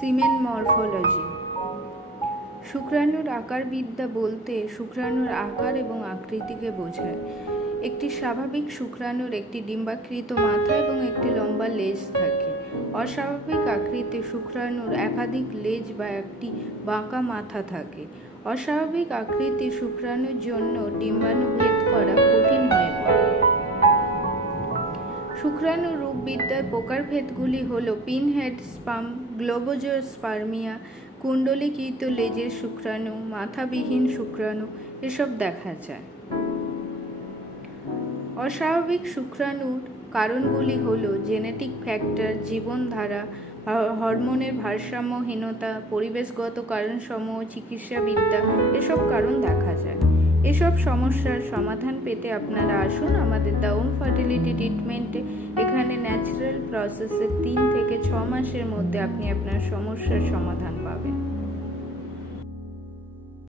সিমেন morphology. শুক্রাণুর আকারবিদ্যা বলতে শুক্রাণুর আকার এবং আকৃতিকে বোঝায়। একটি স্বাভাবিক শুক্রাণুর একটি ডিম্বাকৃত মাথা এবং একটি লম্বা লেজ থাকে। অস্বাভাবিক আকৃতির শুক্রাণুর একাধিক লেজ বা একটি বাঁকা মাথা থাকে। অস্বাভাবিক আকৃতির শুক্রাণুর জন্য ডিম্বাণু ভেদ করা কঠিন হয়ে পড়ে। শুক্রাণু রূপবিদ্যার প্রকারভেদগুলি হল পিনহেড স্পার্ম, গ্লোবোজোস্পার্মিয়া, কুণ্ডলীকৃত লেজের শুক্রাণু, মাথাবিহীন শুক্রাণু এসব দেখা যায়। অস্বাভাবিক শুক্রাণুর কারণগুলি হল জেনেটিক ফ্যাক্টর, জীবনধারা, হরমোনের ভারসাম্যহীনতা, পরিবেশগত কারণসমূহ, চিকিৎসাবিদ্যা এসব কারণ দেখা যায়। এসব সমস্যার সমাধান পেতে আপনারা আসুন আমাদের দ্য ওম ফার্টিলিটি ট্রিটমেন্টে। এখানে ন্যাচারাল প্রসেসে 3 থেকে 6 মাসের মধ্যে আপনি আপনার সমস্যার সমাধান পাবেন।